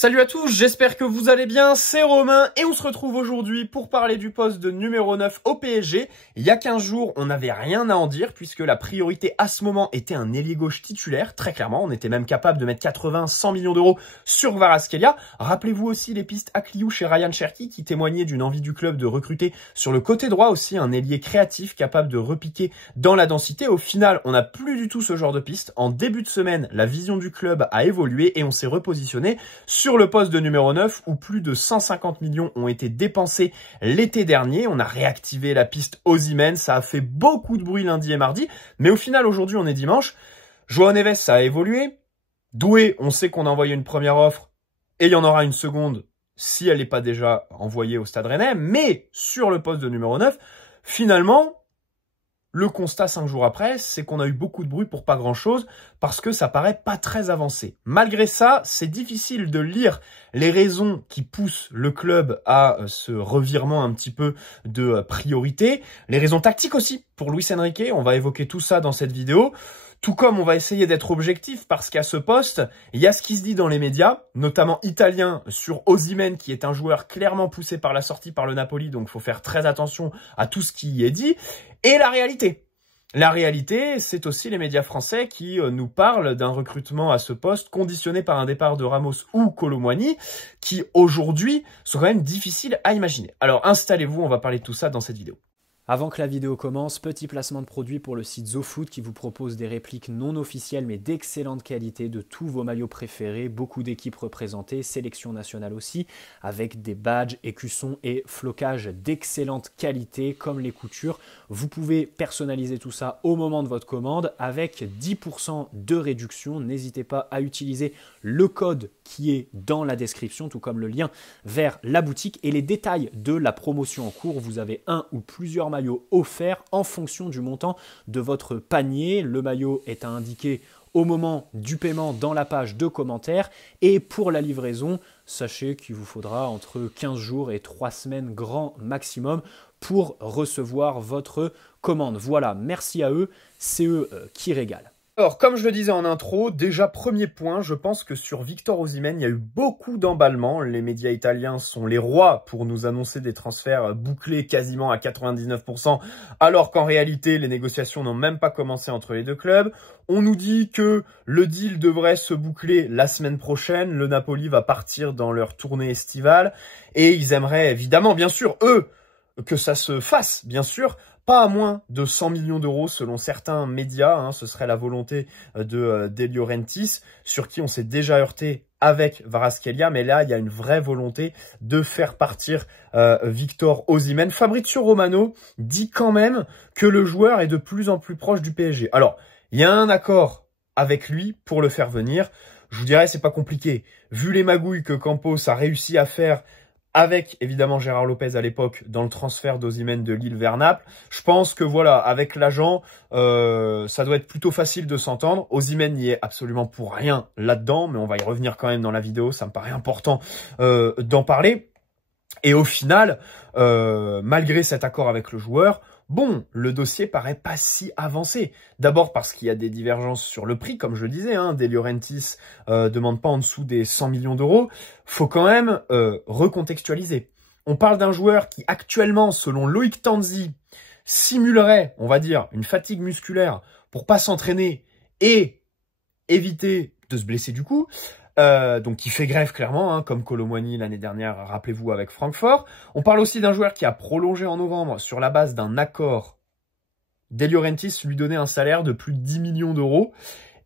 Salut à tous, j'espère que vous allez bien, c'est Romain et on se retrouve aujourd'hui pour parler du poste de numéro 9 au PSG. Il y a 15 jours, on n'avait rien à en dire puisque la priorité à ce moment était un ailier gauche titulaire, très clairement. On était même capable de mettre 80-100 millions d'euros sur Kvaratskhelia. Rappelez-vous aussi les pistes Akliouche et Ryan Cherki qui témoignaient d'une envie du club de recruter sur le côté droit aussi un ailier créatif capable de repiquer dans la densité. Au final, on n'a plus du tout ce genre de piste. En début de semaine, la vision du club a évolué et on s'est repositionné sur le poste de numéro 9 où plus de 150 millions ont été dépensés l'été dernier. On a réactivé la piste Osimhen, ça a fait beaucoup de bruit lundi et mardi, mais au final aujourd'hui on est dimanche. João Neves, ça a évolué. Doué, on sait qu'on a envoyé une première offre et il y en aura une seconde si elle n'est pas déjà envoyée au Stade Rennais, mais sur le poste de numéro 9, finalement, le constat 5 jours après, c'est qu'on a eu beaucoup de bruit pour pas grand-chose parce que ça paraît pas très avancé. Malgré ça, c'est difficile de lire les raisons qui poussent le club à ce revirement un petit peu de priorité. Les raisons tactiques aussi pour Luis Enrique, on va évoquer tout ça dans cette vidéo. Tout comme on va essayer d'être objectif parce qu'à ce poste, il y a ce qui se dit dans les médias, notamment italiens, sur Osimhen qui est un joueur clairement poussé par la sortie par le Napoli, donc il faut faire très attention à tout ce qui y est dit. Et la réalité. La réalité, c'est aussi les médias français qui nous parlent d'un recrutement à ce poste conditionné par un départ de Ramos ou Kolo Muani qui aujourd'hui sont quand même difficiles à imaginer. Alors installez-vous, on va parler de tout ça dans cette vidéo. Avant que la vidéo commence, petit placement de produit pour le site ZoFoot qui vous propose des répliques non officielles mais d'excellente qualité de tous vos maillots préférés, beaucoup d'équipes représentées, sélection nationale aussi, avec des badges, écussons et flocages d'excellente qualité comme les coutures. Vous pouvez personnaliser tout ça au moment de votre commande avec 10% de réduction. N'hésitez pas à utiliser le code qui est dans la description, tout comme le lien vers la boutique et les détails de la promotion en cours. Vous avez un ou plusieurs maillot offert en fonction du montant de votre panier. Le maillot est à indiquer au moment du paiement dans la page de commentaires. Et pour la livraison, sachez qu'il vous faudra entre 15 jours et 3 semaines grand maximum pour recevoir votre commande. Voilà, merci à eux, c'est eux qui régalent. Alors, comme je le disais en intro, déjà premier point, je pense que sur Victor Osimhen, il y a eu beaucoup d'emballements. Les médias italiens sont les rois pour nous annoncer des transferts bouclés quasiment à 99%, alors qu'en réalité, les négociations n'ont même pas commencé entre les deux clubs. On nous dit que le deal devrait se boucler la semaine prochaine. Le Napoli va partir dans leur tournée estivale et ils aimeraient évidemment, bien sûr, eux, que ça se fasse, bien sûr, pas à moins de 100 millions d'euros selon certains médias. Ce serait la volonté de De Laurentiis, sur qui on s'est déjà heurté avec Kvaratskhelia. Mais là, il y a une vraie volonté de faire partir Victor Osimhen. Fabrizio Romano dit quand même que le joueur est de plus en plus proche du PSG. Alors, il y a un accord avec lui pour le faire venir. Je vous dirais, c'est pas compliqué. Vu les magouilles que Campos a réussi à faire avec évidemment Gérard Lopez à l'époque dans le transfert d'Osimhen de Lille vers Naples, je pense que voilà, avec l'agent, ça doit être plutôt facile de s'entendre. Osimhen n'y est absolument pour rien là-dedans, mais on va y revenir quand même dans la vidéo, ça me paraît important d'en parler. Et au final, malgré cet accord avec le joueur, bon, le dossier paraît pas si avancé. D'abord parce qu'il y a des divergences sur le prix, comme je le disais, De Laurentiis demande pas en dessous des 100 millions d'euros. Faut quand même recontextualiser. On parle d'un joueur qui actuellement, selon Loïc Tanzi, simulerait, on va dire, une fatigue musculaire pour pas s'entraîner et éviter de se blesser du coup. Donc qui fait grève clairement, comme Kolo Muani l'année dernière, rappelez-vous, avec Francfort. On parle aussi d'un joueur qui a prolongé en novembre sur la base d'un accord. De Laurentiis lui donnait un salaire de plus de 10 millions d'euros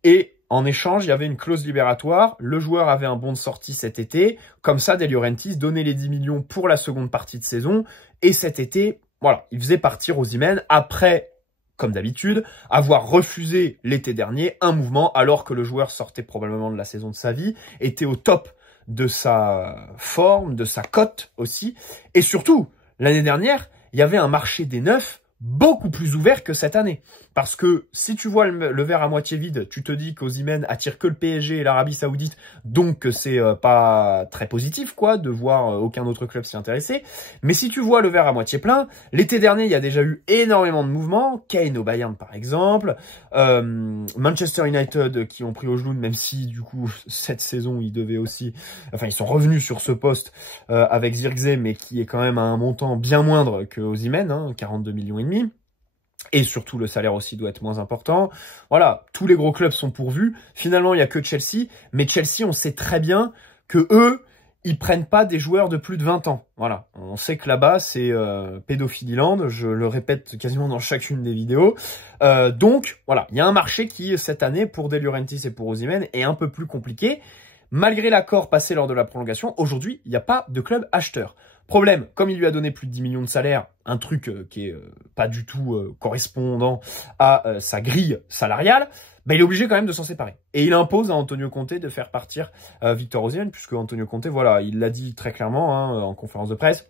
et en échange, il y avait une clause libératoire. Le joueur avait un bon de sortie cet été. Comme ça, De Laurentiis donnait les 10 millions pour la seconde partie de saison. Et cet été, voilà, il faisait partir Osimhen après, comme d'habitude, avoir refusé l'été dernier un mouvement alors que le joueur sortait probablement de la saison de sa vie, était au top de sa forme, de sa cote aussi. Et surtout, l'année dernière, il y avait un marché des neufs beaucoup plus ouvert que cette année. Parce que si tu vois le verre à moitié vide, tu te dis qu'Osimhen attire que le PSG et l'Arabie Saoudite, donc que c'est pas très positif quoi de voir aucun autre club s'y intéresser. Mais si tu vois le verre à moitié plein, l'été dernier il y a déjà eu énormément de mouvements, Kane au Bayern par exemple, Manchester United qui ont pris au genou, même si du coup cette saison ils devaient aussi, enfin ils sont revenus sur ce poste avec Zirkzee, mais qui est quand même à un montant bien moindre que Osimhen, hein, 42 millions et demi. Et surtout, le salaire aussi doit être moins important. Voilà, tous les gros clubs sont pourvus. Finalement, il n'y a que Chelsea. Mais Chelsea, on sait très bien que eux, ils prennent pas des joueurs de plus de 20 ans. Voilà, on sait que là-bas, c'est pédophilie land. Je le répète quasiment dans chacune des vidéos. Donc, voilà, il y a un marché qui, cette année, pour De Laurentiis et pour Osimhen, est un peu plus compliqué. Malgré l'accord passé lors de la prolongation, aujourd'hui, il n'y a pas de club acheteur. Problème, comme il lui a donné plus de 10 millions de salaire, un truc qui est pas du tout correspondant à sa grille salariale, bah, il est obligé quand même de s'en séparer. Et il impose à Antonio Conte de faire partir Victor Osimhen, puisque Antonio Conte, voilà, il l'a dit très clairement hein, en conférence de presse.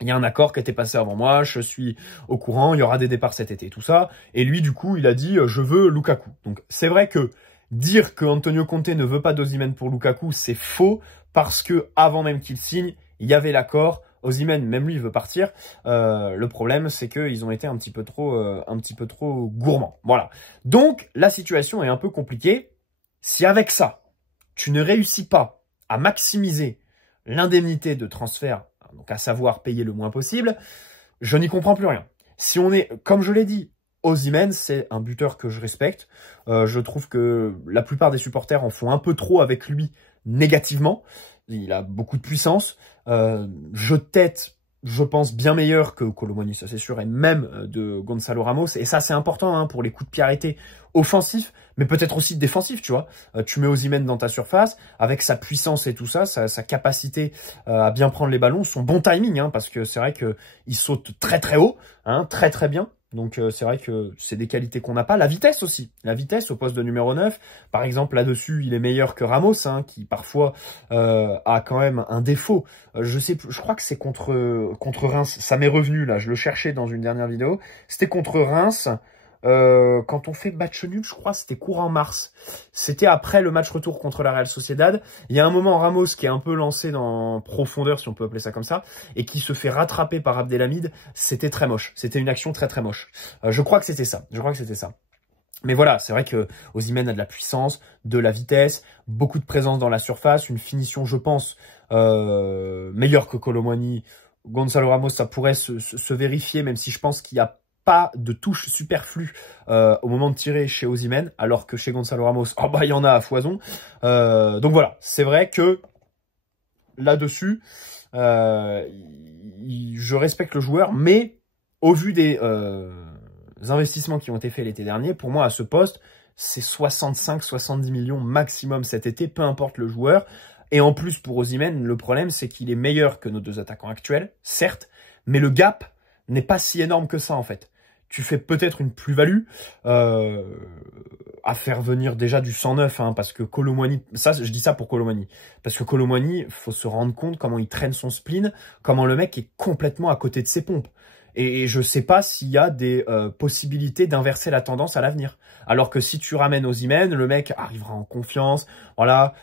Il y a un accord qui a été passé avant moi, je suis au courant, il y aura des départs cet été, tout ça. Et lui, du coup, il a dit je veux Lukaku. Donc c'est vrai que dire que Antonio Conte ne veut pas d'Osimhen pour Lukaku, c'est faux, parce que avant même qu'il signe, il y avait l'accord. Osimhen, même lui, il veut partir. Le problème, c'est qu'ils ont été un petit peu trop gourmands. Voilà. Donc, la situation est un peu compliquée. Si avec ça, tu ne réussis pas à maximiser l'indemnité de transfert, donc à savoir payer le moins possible, je n'y comprends plus rien. Si on est, comme je l'ai dit, Osimhen, c'est un buteur que je respecte. Je trouve que la plupart des supporters en font un peu trop avec lui négativement. Il a beaucoup de puissance. Jeu de tête, je pense, bien meilleur que Kolo Muani, ça c'est sûr, et même de Gonzalo Ramos. Et ça, c'est important hein, pour les coups de pied arrêtés offensifs, mais peut-être aussi défensifs, tu vois. Tu mets Osimhen dans ta surface, avec sa puissance et tout ça, sa capacité à bien prendre les ballons, son bon timing, hein, parce que c'est vrai qu'il saute très très haut, hein, très très bien. Donc c'est vrai que c'est des qualités qu'on n'a pas. La vitesse aussi. La vitesse au poste de numéro 9. Par exemple, là-dessus, il est meilleur que Ramos, hein, qui parfois a quand même un défaut. Je crois que c'est contre Reims. Ça m'est revenu là, je le cherchais dans une dernière vidéo. C'était contre Reims. Quand on fait match nul, je crois c'était courant mars. C'était après le match retour contre la Real Sociedad. Il y a un moment Ramos qui est un peu lancé dans profondeur, si on peut appeler ça comme ça, et qui se fait rattraper par Abdelhamid. C'était très moche. C'était une action très très moche. Je crois que c'était ça. Mais voilà, c'est vrai que Osimhen a de la puissance, de la vitesse, beaucoup de présence dans la surface, une finition, je pense, meilleure que Kolo Muani. Gonzalo Ramos, ça pourrait se vérifier, même si je pense qu'il y a pas de touche superflue au moment de tirer chez Osimhen, alors que chez Gonzalo Ramos, oh bah il y en a à foison. Donc voilà, c'est vrai que là-dessus, je respecte le joueur, mais au vu des investissements qui ont été faits l'été dernier, pour moi à ce poste, c'est 65-70 millions maximum cet été, peu importe le joueur. Et en plus pour Osimhen, le problème c'est qu'il est meilleur que nos deux attaquants actuels, certes, mais le gap n'est pas si énorme que ça en fait. Tu fais peut-être une plus-value à faire venir déjà du 109, hein, parce que Kolo Muani, ça je dis ça pour Kolo Muani, parce que Kolo Muani, faut se rendre compte comment il traîne son spleen, comment le mec est complètement à côté de ses pompes. Et je sais pas s'il y a des possibilités d'inverser la tendance à l'avenir. Alors que si tu ramènes Osimhen, le mec arrivera en confiance, voilà,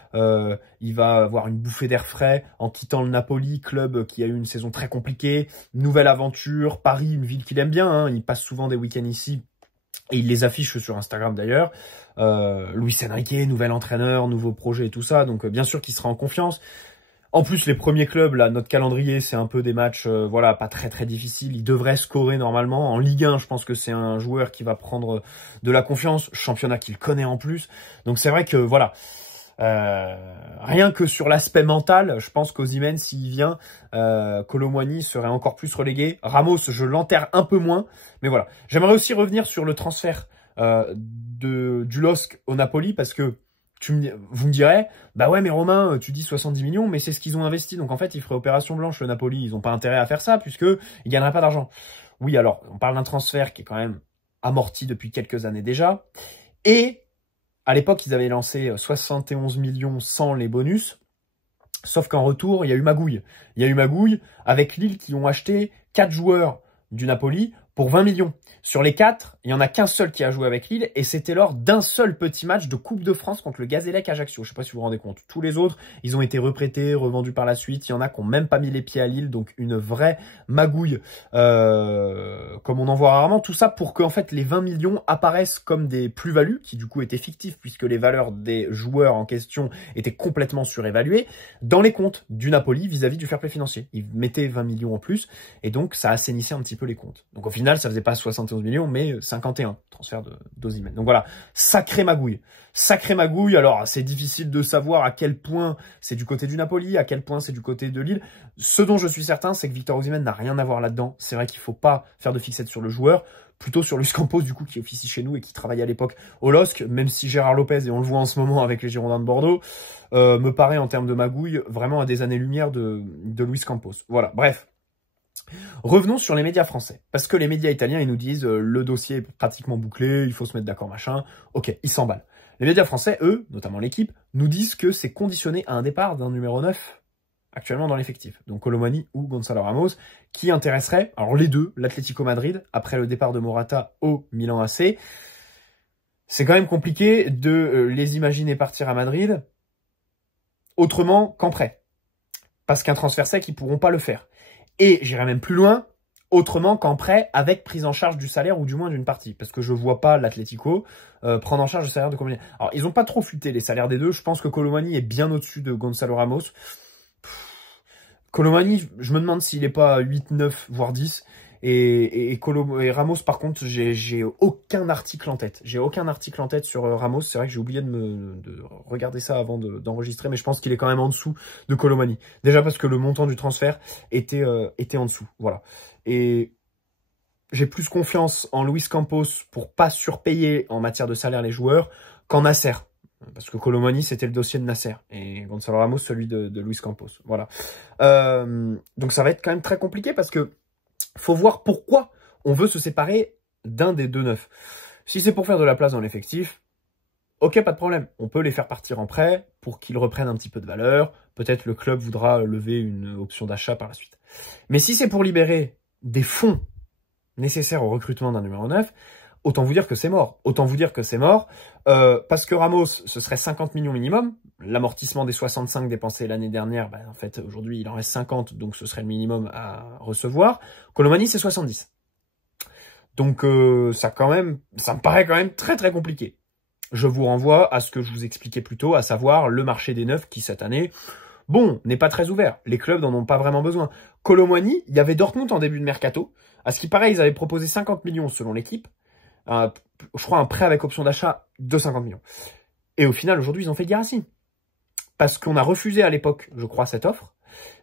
il va avoir une bouffée d'air frais en quittant le Napoli, club qui a eu une saison très compliquée, nouvelle aventure, Paris, une ville qu'il aime bien, hein, il passe souvent des week-ends ici, et il les affiche sur Instagram d'ailleurs. Luis Enrique, nouvel entraîneur, nouveau projet et tout ça, donc bien sûr qu'il sera en confiance. En plus, les premiers clubs, là, notre calendrier, c'est un peu des matchs, voilà, pas très très difficiles. Il devrait scorer normalement. En Ligue 1, je pense que c'est un joueur qui va prendre de la confiance. Championnat qu'il connaît en plus. Donc c'est vrai que, voilà, rien que sur l'aspect mental, je pense qu'Osimhen, s'il vient, Kolo Muani serait encore plus relégué. Ramos, je l'enterre un peu moins. Mais voilà. J'aimerais aussi revenir sur le transfert du LOSC au Napoli, parce que vous me direz, bah ouais mais Romain, tu dis 70 millions, mais c'est ce qu'ils ont investi, donc en fait ils feraient opération blanche le Napoli, ils n'ont pas intérêt à faire ça puisque ils gagneraient pas d'argent. Oui, alors on parle d'un transfert qui est quand même amorti depuis quelques années déjà, et à l'époque ils avaient lancé 71 millions sans les bonus, sauf qu'en retour il y a eu magouille. Il y a eu magouille avec Lille qui ont acheté 4 joueurs du Napoli pour 20 millions. Sur les 4, il n'y en a qu'un seul qui a joué avec Lille et c'était lors d'un seul petit match de Coupe de France contre le Gazélec Ajaccio. Je ne sais pas si vous vous rendez compte. Tous les autres, ils ont été reprêtés, revendus par la suite. Il y en a qui n'ont même pas mis les pieds à Lille, donc une vraie magouille comme on en voit rarement. Tout ça pour que en fait, les 20 millions apparaissent comme des plus-values qui du coup étaient fictives puisque les valeurs des joueurs en question étaient complètement surévaluées dans les comptes du Napoli vis-à-vis du fair play financier. Ils mettaient 20 millions en plus et donc ça assainissait un petit peu les comptes. Donc au final, ça faisait pas 71 millions, mais 51 transfert d'Osimhen. Donc voilà, sacrée magouille. Sacrée magouille. Alors c'est difficile de savoir à quel point c'est du côté du Napoli, à quel point c'est du côté de Lille. Ce dont je suis certain, c'est que Victor Osimhen n'a rien à voir là-dedans. C'est vrai qu'il faut pas faire de fixette sur le joueur, plutôt sur Luis Campos du coup qui officie chez nous et qui travaillait à l'époque au LOSC, même si Gérard Lopez, et on le voit en ce moment avec les Girondins de Bordeaux, me paraît en termes de magouille vraiment à des années-lumière de Luis Campos. Voilà, bref. Revenons sur les médias français, parce que les médias italiens, ils nous disent le dossier est pratiquement bouclé, il faut se mettre d'accord, machin. Ok, ils s'emballent. Les médias français, eux, notamment l'équipe, nous disent que c'est conditionné à un départ d'un numéro 9 actuellement dans l'effectif. Donc Colomani ou Gonzalo Ramos, qui intéresserait, alors les deux, l'Atlético Madrid, après le départ de Morata au Milan AC. C'est quand même compliqué de les imaginer partir à Madrid autrement qu'en prêt. Parce qu'un transfert sec, ils pourront pas le faire. Et j'irai même plus loin, autrement qu'en prêt avec prise en charge du salaire ou du moins d'une partie. Parce que je vois pas l'Atlético prendre en charge le salaire de Colomani. Alors, ils ont pas trop futé les salaires des deux. Je pense que Colomani est bien au-dessus de Gonzalo Ramos. Colomani, je me demande s'il est pas 8, 9, voire 10. Et Ramos, par contre, j'ai aucun article en tête. J'ai aucun article en tête sur Ramos. C'est vrai que j'ai oublié de regarder ça avant d'enregistrer, mais je pense qu'il est quand même en dessous de Colomani. Déjà parce que le montant du transfert était en dessous. Voilà. Et j'ai plus confiance en Luis Campos pour pas surpayer en matière de salaire les joueurs qu'en Nasser. Parce que Colomani, c'était le dossier de Nasser. Et Gonzalo Ramos, celui de Luis Campos. Voilà. Donc ça va être quand même très compliqué parce que faut voir pourquoi on veut se séparer d'un des deux neufs. Si c'est pour faire de la place dans l'effectif, ok, pas de problème. On peut les faire partir en prêt pour qu'ils reprennent un petit peu de valeur. Peut-être le club voudra lever une option d'achat par la suite. Mais si c'est pour libérer des fonds nécessaires au recrutement d'un numéro 9, autant vous dire que c'est mort. Autant vous dire que c'est mort parce que Ramos, ce serait 50 millions minimum. L'amortissement des 65 dépensés l'année dernière, ben, en fait, aujourd'hui, il en reste 50, donc ce serait le minimum à recevoir. Colomani, c'est 70. Donc, ça me paraît quand même très, très compliqué. Je vous renvoie à ce que je vous expliquais plus tôt, à savoir le marché des neufs qui, cette année, bon, n'est pas très ouvert. Les clubs n'en ont pas vraiment besoin. Colomani, il y avait Dortmund en début de mercato. À ce qui paraît, ils avaient proposé 50 millions selon l'équipe. Je crois un prêt avec option d'achat de 50 millions. Et au final, aujourd'hui, ils ont fait Guirassy. Parce qu'on a refusé à l'époque, je crois, cette offre.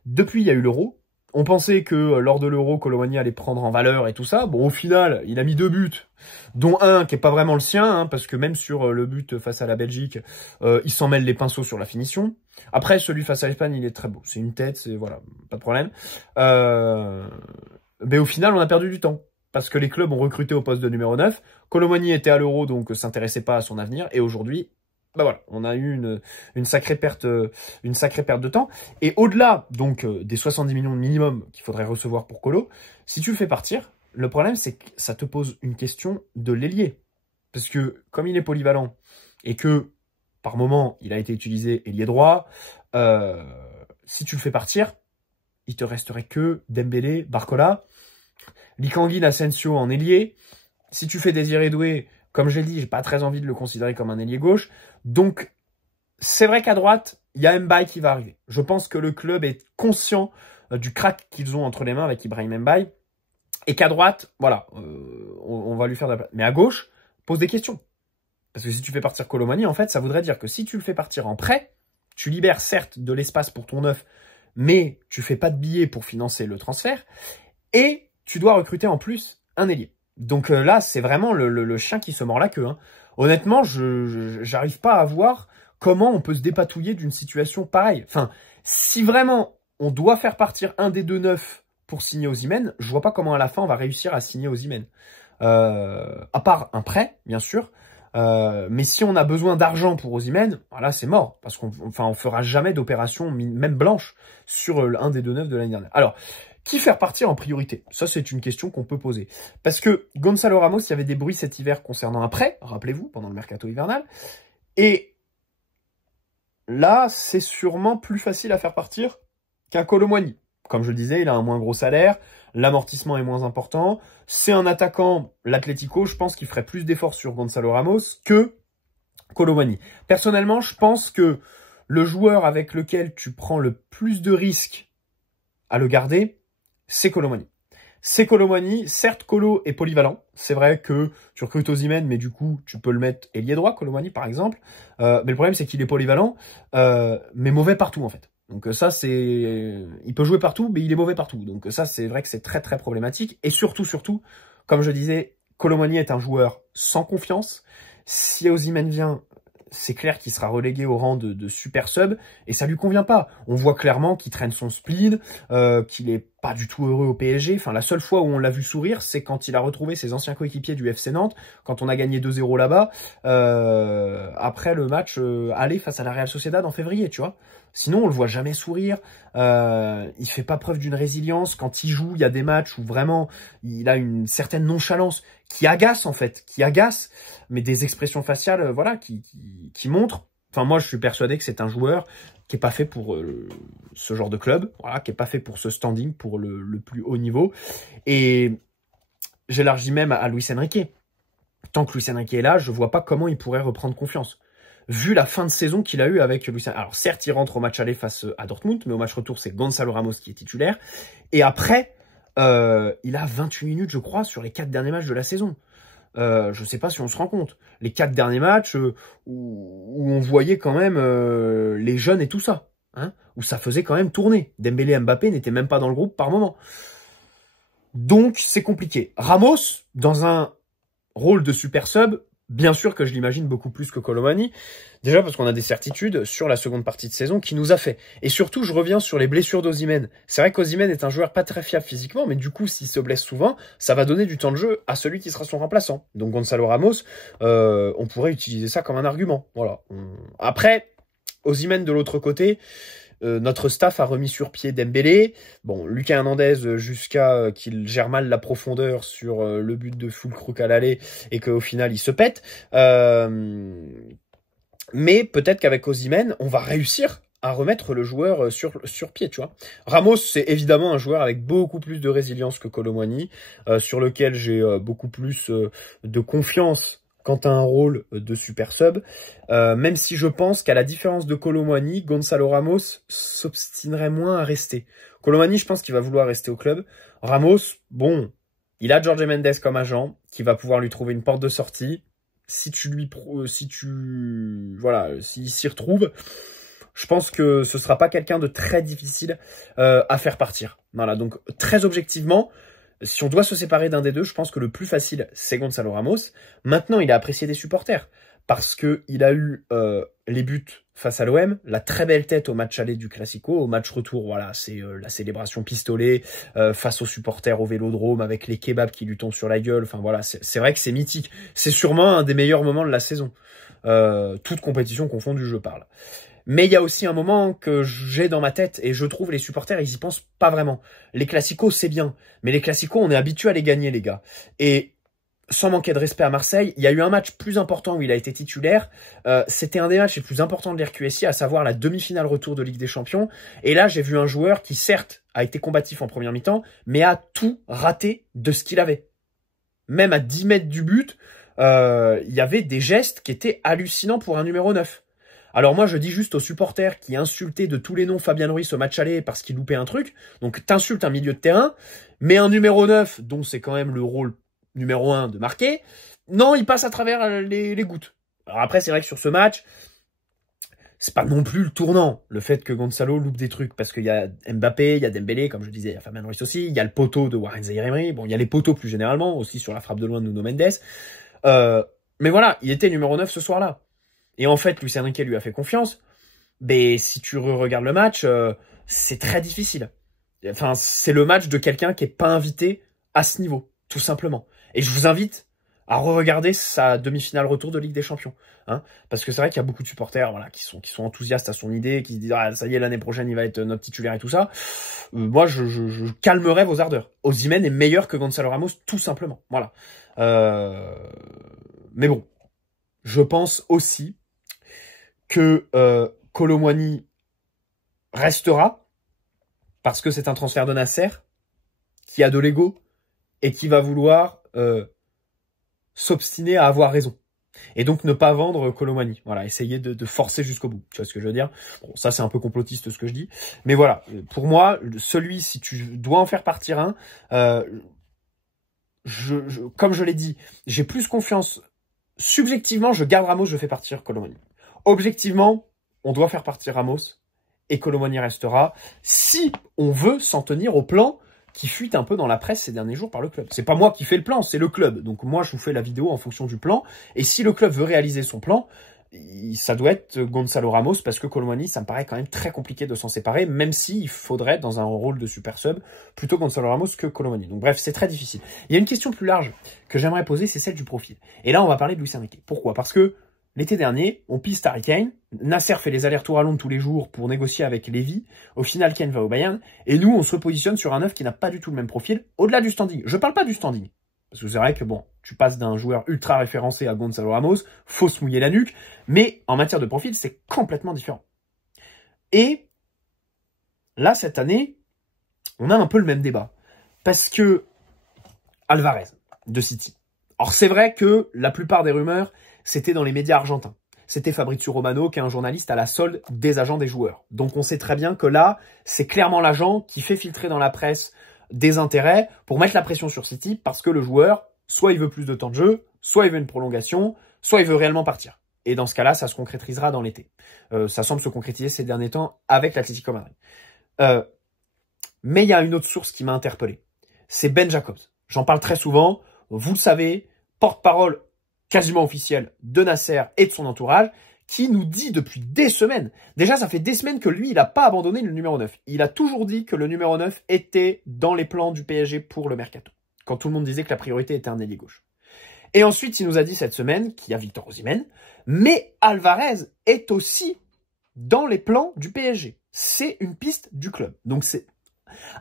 Depuis, il y a eu l'Euro. On pensait que lors de l'Euro, Colomani allait prendre en valeur et tout ça. Bon, au final, il a mis 2 buts, dont un qui est pas vraiment le sien, hein, parce que même sur le but face à la Belgique, il s'en mêle les pinceaux sur la finition. Après, celui face à l'Espagne, il est très beau. C'est une tête, c'est voilà, pas de problème. Mais au final, on a perdu du temps. Parce que les clubs ont recruté au poste de numéro 9. Colomani était à l'Euro, donc s'intéressait pas à son avenir. Et aujourd'hui, bah voilà, on a eu une sacrée perte de temps. Et au-delà donc des 70 millions de minimum qu'il faudrait recevoir pour Colo, si tu le fais partir, le problème c'est que ça te pose une question de l'ailier. Parce que comme il est polyvalent et que par moment il a été utilisé ailier droit, si tu le fais partir, il te resterait que Dembélé, Barcola, Likanguin, Asensio en ailier. Si tu fais Désiré Doué, comme j'ai dit, j'ai pas très envie de le considérer comme un ailier gauche. Donc, c'est vrai qu'à droite, il y a Mbaye qui va arriver. Je pense que le club est conscient du crack qu'ils ont entre les mains avec Ibrahim Mbaye. Et qu'à droite, voilà, on va lui faire de la place. Mais à gauche, pose des questions. Parce que si tu fais partir Colomani, en fait, ça voudrait dire que si tu le fais partir en prêt, tu libères certes de l'espace pour ton neuf, mais tu fais pas de billets pour financer le transfert. Et tu dois recruter en plus un ailier. Donc là, c'est vraiment le chien qui se mord la queue. Hein. Honnêtement, j'arrive pas à voir comment on peut se dépatouiller d'une situation pareille. Enfin, si vraiment on doit faire partir un des deux neufs pour signer Osimhen, je vois pas comment à la fin on va réussir à signer Osimhen. À part un prêt, bien sûr. Mais si on a besoin d'argent pour Osimhen, voilà, c'est mort. Parce on fera jamais d'opération, même blanche, sur un des deux neufs de l'année dernière. Alors, qui faire partir en priorité? Ça, c'est une question qu'on peut poser. Parce que Gonzalo Ramos, il y avait des bruits cet hiver concernant un prêt, rappelez-vous, pendant le mercato hivernal. Et là, c'est sûrement plus facile à faire partir qu'un Kolo Muani. Comme je le disais, il a un moins gros salaire, l'amortissement est moins important. C'est un attaquant, l'Atlético, je pense qu'il ferait plus d'efforts sur Gonzalo Ramos que Kolo Muani. Personnellement, je pense que le joueur avec lequel tu prends le plus de risques à le garder, c'est Kolo Muani. C'est Kolo Muani. Certes, Kolo est polyvalent. C'est vrai que tu recrutes Osimhen, mais du coup, tu peux le mettre ailier droit, Kolo Muani, par exemple. Mais le problème, c'est qu'il est polyvalent, mais mauvais partout, en fait. Donc ça, c'est... Il peut jouer partout, mais il est mauvais partout. Donc ça, c'est vrai que c'est très, très problématique. Et surtout, comme je disais, Kolo Muani est un joueur sans confiance. Si Osimhen vient, c'est clair qu'il sera relégué au rang de super sub, et ça lui convient pas. On voit clairement qu'il traîne son spleen, qu'il est pas du tout heureux au PSG. Enfin, la seule fois où on l'a vu sourire, c'est quand il a retrouvé ses anciens coéquipiers du FC Nantes, quand on a gagné 2-0 là-bas, après le match aller face à la Real Sociedad en février, tu vois. Sinon, on le voit jamais sourire. Il fait pas preuve d'une résilience. Quand il joue, il y a des matchs où vraiment il a une certaine nonchalance qui agace en fait, mais des expressions faciales, voilà, qui montrent. Enfin, moi, je suis persuadé que c'est un joueur qui est pas fait pour ce genre de club, voilà, qui est pas fait pour ce standing, pour le plus haut niveau. Et j'élargis même à Luis Enrique. Tant que Luis Enrique est là, je vois pas comment il pourrait reprendre confiance. Vu la fin de saison qu'il a eu avec Luis Enrique. Alors certes, il rentre au match aller face à Dortmund, mais au match retour, c'est Gonzalo Ramos qui est titulaire. Et après, il a 28 minutes, je crois, sur les 4 derniers matchs de la saison. Je sais pas si on se rend compte. Les 4 derniers matchs où on voyait quand même les jeunes et tout ça. Hein, où ça faisait quand même tourner. Dembélé et Mbappé n'étaient même pas dans le groupe par moment. Donc, c'est compliqué. Ramos, dans un rôle de super sub, bien sûr que je l'imagine beaucoup plus que Kolo Muani. Déjà parce qu'on a des certitudes sur la seconde partie de saison qui nous a fait. Et surtout, je reviens sur les blessures d'Osimhen. C'est vrai qu'Osimhen est un joueur pas très fiable physiquement, mais du coup, s'il se blesse souvent, ça va donner du temps de jeu à celui qui sera son remplaçant. Donc Gonzalo Ramos, on pourrait utiliser ça comme un argument. Voilà. Après, Osimhen de l'autre côté, notre staff a remis sur pied Dembélé. Bon, Lucas Hernandez, jusqu'à qu'il gère mal la profondeur sur le but de Füllkrug à l'aller et qu'au final il se pète. Mais peut-être qu'avec Osimhen, on va réussir à remettre le joueur sur pied, tu vois. Ramos, c'est évidemment un joueur avec beaucoup plus de résilience que Kolo Muani, sur lequel j'ai beaucoup plus de confiance quant à un rôle de super sub, même si je pense qu'à la différence de Kolo Muani, Gonzalo Ramos s'obstinerait moins à rester. Kolo Muani, je pense qu'il va vouloir rester au club. Ramos, bon, il a Jorge Mendes comme agent, qui va pouvoir lui trouver une porte de sortie. S'il s'y retrouve, je pense que ce sera pas quelqu'un de très difficile à faire partir. Voilà, donc très objectivement, si on doit se séparer d'un des deux, je pense que le plus facile, c'est Gonzalo Ramos. Maintenant, il a apprécié des supporters parce que il a eu les buts face à l'OM, la très belle tête au match aller du Classico, au match retour, voilà, c'est la célébration pistolet face aux supporters au Vélodrome avec les kebabs qui lui tombent sur la gueule. Enfin voilà, c'est vrai que c'est mythique. C'est sûrement un des meilleurs moments de la saison. Toute compétition confondue, je parle. Mais il y a aussi un moment que j'ai dans ma tête et je trouve les supporters, ils y pensent pas vraiment. Les Classicos, c'est bien. Mais les Classicos, on est habitué à les gagner, les gars. Et sans manquer de respect à Marseille, il y a eu un match plus important où il a été titulaire. C'était un des matchs les plus importants de l'RQSI, à savoir la demi-finale retour de Ligue des Champions. Et là, j'ai vu un joueur qui, certes, a été combatif en première mi-temps, mais a tout raté de ce qu'il avait. Même à 10 mètres du but, il y avait des gestes qui étaient hallucinants pour un numéro 9. Alors moi, je dis juste aux supporters qui insultaient de tous les noms Fabien Ruiz au match aller parce qu'il loupait un truc. Donc, t'insultes un milieu de terrain, mais un numéro 9, dont c'est quand même le rôle numéro 1 de marquer, non, il passe à travers les gouttes. Alors après, c'est vrai que sur ce match, c'est pas non plus le tournant, le fait que Gonzalo loupe des trucs, parce qu'il y a Mbappé, il y a Dembélé, comme je disais, il y a Fabien Ruiz aussi, il y a le poteau de Warren Zaïre-Emery, bon, il y a les poteaux plus généralement, aussi sur la frappe de loin de Nuno Mendes. Mais voilà, il était numéro 9 ce soir-là. Et en fait, Luis Enrique lui a fait confiance. Mais si tu regardes le match, c'est très difficile. Enfin, c'est le match de quelqu'un qui est pas invité à ce niveau, tout simplement. Et je vous invite à re-regarder sa demi-finale retour de Ligue des Champions. Hein, parce que c'est vrai qu'il y a beaucoup de supporters voilà, qui sont enthousiastes à son idée, qui se disent « Ah, ça y est, l'année prochaine, il va être notre titulaire et tout ça. » Moi, je calmerais vos ardeurs. Osimhen est meilleur que Gonzalo Ramos, tout simplement. Voilà. Mais bon, je pense aussi que Kolo Muani restera parce que c'est un transfert de Nasser qui a de l'ego et qui va vouloir s'obstiner à avoir raison. Et donc ne pas vendre Kolo Muani. Voilà, essayer de forcer jusqu'au bout. Tu vois ce que je veux dire? Bon, ça c'est un peu complotiste ce que je dis. Mais voilà, pour moi, celui, si tu dois en faire partir un, comme je l'ai dit, j'ai plus confiance. Subjectivement, je garde Ramos, je fais partir Kolo Muani. Objectivement, on doit faire partir Ramos et Kolo Muani restera si on veut s'en tenir au plan qui fuite un peu dans la presse ces derniers jours par le club. C'est pas moi qui fais le plan, c'est le club. Donc moi, je vous fais la vidéo en fonction du plan. Et si le club veut réaliser son plan, ça doit être Gonzalo Ramos, parce que Kolo Muani, ça me paraît quand même très compliqué de s'en séparer, même s'il faudrait, dans un rôle de super sub, plutôt Gonzalo Ramos que Kolo Muani. Donc bref, c'est très difficile. Il y a une question plus large que j'aimerais poser, c'est celle du profil. Et là, on va parler de Luis Enrique. Pourquoi? Parce que l'été dernier, on piste Harry Kane, Nasser fait les allers-retours à Londres tous les jours pour négocier avec Lévy, au final Kane va au Bayern, et nous on se repositionne sur un neuf qui n'a pas du tout le même profil, au-delà du standing. Je parle pas du standing, parce que c'est vrai que bon, tu passes d'un joueur ultra référencé à Gonzalo Ramos, faut se mouiller la nuque, mais en matière de profil, c'est complètement différent. Et là, cette année, on a un peu le même débat, parce que Alvarez, de City. Alors c'est vrai que la plupart des rumeurs, c'était dans les médias argentins. C'était Fabrizio Romano, qui est un journaliste à la solde des agents des joueurs. Donc on sait très bien que là, c'est clairement l'agent qui fait filtrer dans la presse des intérêts pour mettre la pression sur City, parce que le joueur, soit il veut plus de temps de jeu, soit il veut une prolongation, soit il veut réellement partir. Et dans ce cas-là, ça se concrétisera dans l'été. Ça semble se concrétiser ces derniers temps avec l'Atlético Madrid. Mais il y a une autre source qui m'a interpellé. C'est Ben Jacobs. J'en parle très souvent. Vous le savez, porte-parole quasiment officiel de Nasser et de son entourage, qui nous dit depuis des semaines, déjà ça fait des semaines que lui, il n'a pas abandonné le numéro 9. Il a toujours dit que le numéro 9 était dans les plans du PSG pour le mercato, quand tout le monde disait que la priorité était un ailier gauche. Et ensuite, il nous a dit cette semaine qu'il y a Victor Osimhen, mais Alvarez est aussi dans les plans du PSG. C'est une piste du club. Donc c'est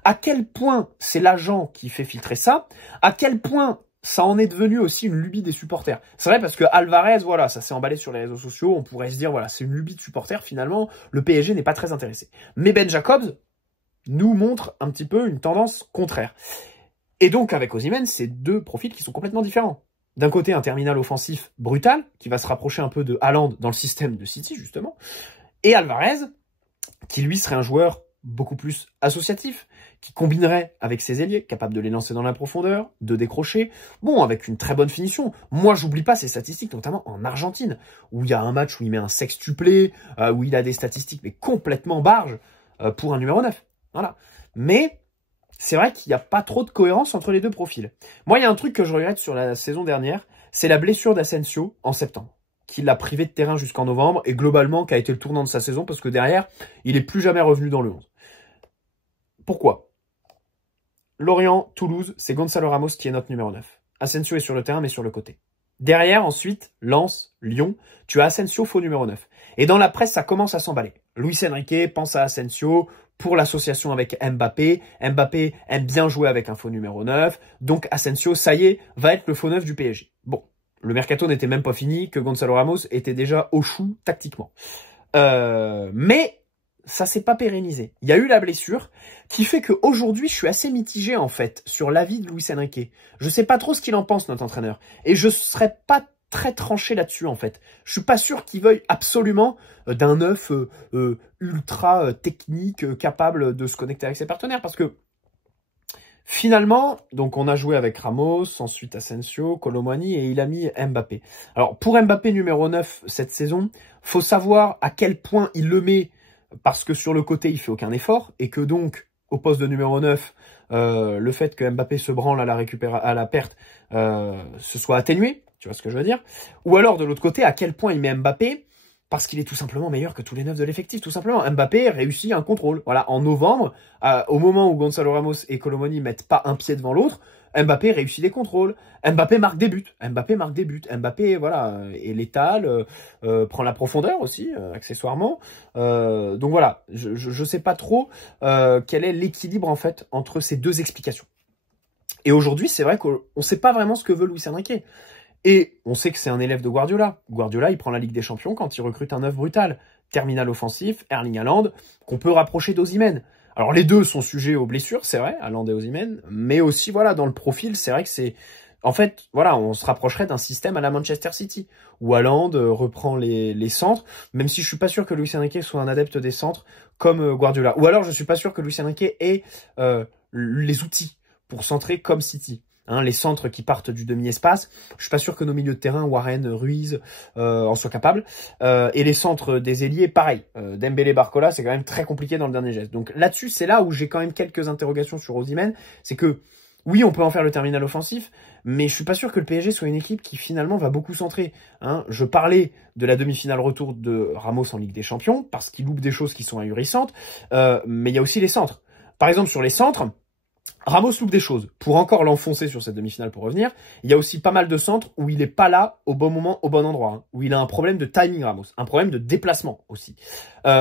à quel point c'est l'agent qui fait filtrer ça, à quel point ça en est devenu aussi une lubie des supporters. C'est vrai parce que Alvarez, voilà, ça s'est emballé sur les réseaux sociaux, on pourrait se dire, voilà, c'est une lubie de supporters, finalement, le PSG n'est pas très intéressé. Mais Ben Jacobs nous montre un petit peu une tendance contraire. Et donc, avec Osimhen, c'est deux profils qui sont complètement différents. D'un côté, un terminal offensif brutal, qui va se rapprocher un peu de Haaland dans le système de City, justement, et Alvarez, qui lui serait un joueur beaucoup plus associatif, qui combinerait avec ses ailiers, capable de les lancer dans la profondeur, de décrocher, bon, avec une très bonne finition. Moi, j'oublie pas ses statistiques, notamment en Argentine, où il y a un match où il met un sextuplé, où il a des statistiques mais complètement barges pour un numéro 9. Voilà. Mais c'est vrai qu'il n'y a pas trop de cohérence entre les deux profils. Moi, il y a un truc que je regrette sur la saison dernière, c'est la blessure d'Asensio en septembre, qui l'a privé de terrain jusqu'en novembre, et globalement, qui a été le tournant de sa saison, parce que derrière, il est plus jamais revenu dans le 11. Pourquoi? Lorient, Toulouse, c'est Gonzalo Ramos qui est notre numéro 9. Asensio est sur le terrain, mais sur le côté. Derrière, ensuite, Lens, Lyon, tu as Asensio faux numéro 9. Et dans la presse, ça commence à s'emballer. Luis Enrique pense à Asensio pour l'association avec Mbappé. Mbappé aime bien jouer avec un faux numéro 9. Donc Asensio, ça y est, va être le faux 9 du PSG. Bon, le mercato n'était même pas fini, que Gonzalo Ramos était déjà au chou tactiquement. Mais ça s'est pas pérennisé. Il y a eu la blessure qui fait qu'aujourd'hui, je suis assez mitigé en fait sur l'avis de Luis Enrique. Je sais pas trop ce qu'il en pense, notre entraîneur. Et je serais pas très tranché là-dessus en fait. Je suis pas sûr qu'il veuille absolument d'un neuf ultra technique, capable de se connecter avec ses partenaires, parce que finalement, donc on a joué avec Ramos, ensuite Asensio, Kolo Muani, et il a mis Mbappé. Alors pour Mbappé numéro 9 cette saison, faut savoir à quel point il le met, parce que sur le côté il fait aucun effort, et que donc au poste de numéro 9, le fait que Mbappé se branle à la perte se soit atténué, tu vois ce que je veux dire. Ou alors de l'autre côté, à quel point il met Mbappé, parce qu'il est tout simplement meilleur que tous les 9 de l'effectif, tout simplement. Mbappé réussit un contrôle. Voilà, en novembre, au moment où Gonzalo Ramos et Kolo Muani mettent pas un pied devant l'autre, Mbappé réussit des contrôles, Mbappé marque des buts, Mbappé voilà est létal, prend la profondeur aussi accessoirement. Donc voilà, je sais pas trop quel est l'équilibre en fait entre ces deux explications. Et aujourd'hui, c'est vrai qu'on sait pas vraiment ce que veut Luis Enrique. Et on sait que c'est un élève de Guardiola. Guardiola, il prend la Ligue des Champions quand il recrute un œuf brutal. Terminal offensif, Erling Haaland, qu'on peut rapprocher d'Osimhen. Alors les deux sont sujets aux blessures, c'est vrai, Haaland et Osimhen, mais aussi voilà dans le profil, c'est vrai que c'est, en fait, voilà, on se rapprocherait d'un système à la Manchester City où Haaland reprend les centres, même si je suis pas sûr que Luis Enrique soit un adepte des centres comme Guardiola. Ou alors je suis pas sûr que Luis Enrique ait les outils pour centrer comme City. Hein, les centres qui partent du demi-espace, je suis pas sûr que nos milieux de terrain, Warren, Ruiz, en soient capables. Et les centres des ailiers, pareil. Dembélé, Barcola, c'est quand même très compliqué dans le dernier geste. Donc là-dessus, c'est là où j'ai quand même quelques interrogations sur Osimhen. C'est que, oui, on peut en faire le terminal offensif, mais je suis pas sûr que le PSG soit une équipe qui finalement va beaucoup centrer. Hein, je parlais de la demi-finale retour de Ramos en Ligue des Champions, parce qu'il loupe des choses qui sont ahurissantes, mais il y a aussi les centres. Par exemple, sur les centres, Ramos loupe des choses. Pour encore l'enfoncer sur cette demi-finale pour revenir, il y a aussi pas mal de centres où il est pas là au bon moment, au bon endroit. Hein, où il a un problème de timing, Ramos. Un problème de déplacement aussi.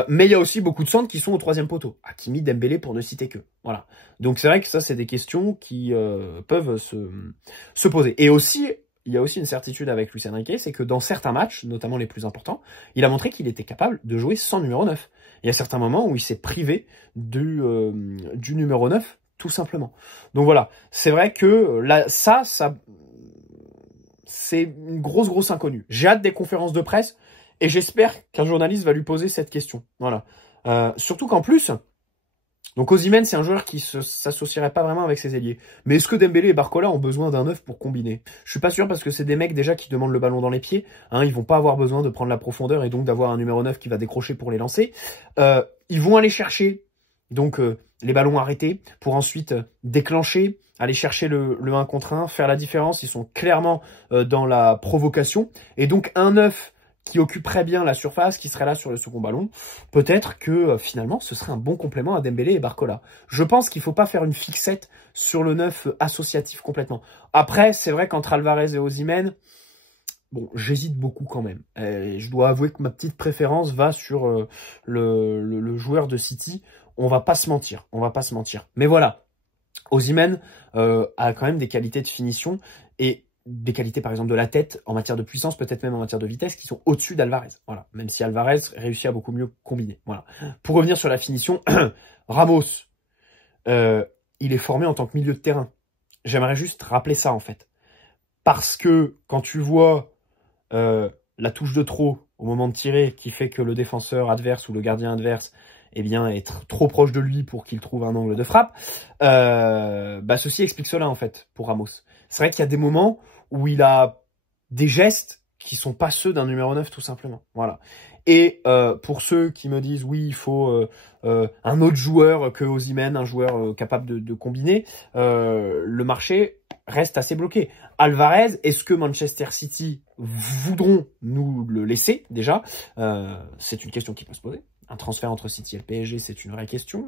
Mais il y a aussi beaucoup de centres qui sont au troisième poteau. Hakimi, Dembélé pour ne citer que. Voilà. Donc c'est vrai que ça, c'est des questions qui peuvent se poser. Et aussi, il y a aussi une certitude avec Luis Enrique, c'est que dans certains matchs, notamment les plus importants, il a montré qu'il était capable de jouer sans numéro 9. Il y a certains moments où il s'est privé du numéro 9, tout simplement. Donc voilà, c'est vrai que là, ça c'est une grosse inconnue. J'ai hâte des conférences de presse et j'espère qu'un journaliste va lui poser cette question. Voilà. Surtout qu'en plus, donc Osimhen, c'est un joueur qui s'associerait pas vraiment avec ses ailiers. Mais est-ce que Dembélé et Barcola ont besoin d'un 9 pour combiner? Je suis pas sûr parce que c'est des mecs déjà qui demandent le ballon dans les pieds. Hein, ils vont pas avoir besoin de prendre la profondeur et donc d'avoir un numéro 9 qui va décrocher pour les lancer. Ils vont aller chercher donc les ballons arrêtés pour ensuite déclencher, aller chercher le 1 contre 1, faire la différence. Ils sont clairement dans la provocation. Et donc un 9 qui occuperait bien la surface, qui serait là sur le second ballon, peut-être que finalement ce serait un bon complément à Dembélé et Barcola. Je pense qu'il faut pas faire une fixette sur le 9 associatif complètement. Après, c'est vrai qu'entre Alvarez et Osimhen, bon, j'hésite beaucoup quand même. Je dois avouer que ma petite préférence va sur le joueur de City. On va pas se mentir, Mais voilà, Osimhen a quand même des qualités de finition et des qualités par exemple de la tête en matière de puissance, peut-être même en matière de vitesse, qui sont au-dessus d'Alvarez. Voilà, même si Alvarez réussit à beaucoup mieux combiner. Voilà. Pour revenir sur la finition, Ramos, il est formé en tant que milieu de terrain. J'aimerais juste rappeler ça en fait, parce que quand tu vois la touche de trop au moment de tirer, qui fait que le défenseur adverse ou le gardien adverse eh bien, être trop proche de lui pour qu'il trouve un angle de frappe, ceci explique cela en fait pour Ramos. C'est vrai qu'il y a des moments où il a des gestes qui sont pas ceux d'un numéro 9 tout simplement. Voilà. Et pour ceux qui me disent oui, il faut un autre joueur que Osimhen, un joueur capable de combiner, le marché reste assez bloqué. Alvarez, est-ce que Manchester City voudront nous le laisser déjà? C'est une question qui peut se poser. Un transfert entre City et le PSG, c'est une vraie question.